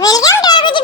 Welcome to আরবিজি।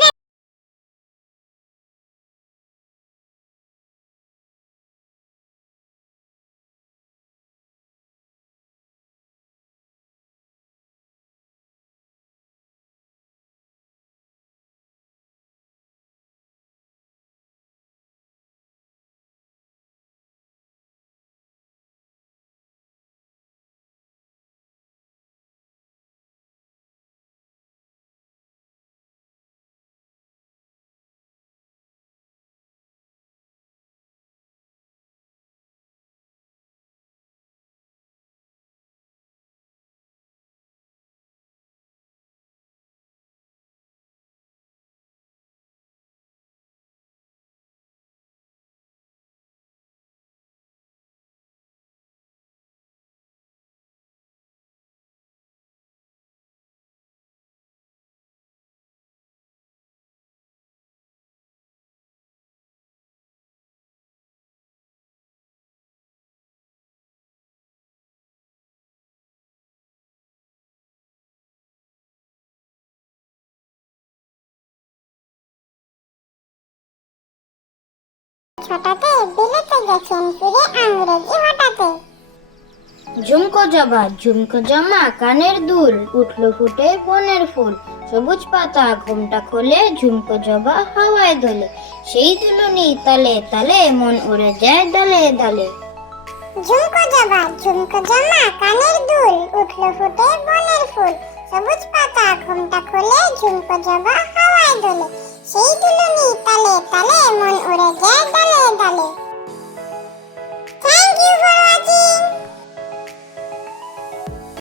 ছোটতে বিলেতে গেছেন ফিরে আংরেজি হঠাতে। ঝুমকো জবা ঝুমকো জমা কানের দুল, উঠলো ফুটে বনের ফুল, সবুজ পাতা ঘুমটা খোলে, ঝুমকো জবা হাওয়ায় দোলে, সেই দুলুনি তালে তালে মন উড়ে যায় ডালে ডালে। ঝুমকো জবা ঝুমকো জমা কানের দুল, উঠলো ফুটে বনের ফুল, সবুজ পাতা ঘুমটা খোলে, ঝুমকো জবা হাওয়ায় দোলে, সেই দুলুনি তালে তালে মন উড়ে যায়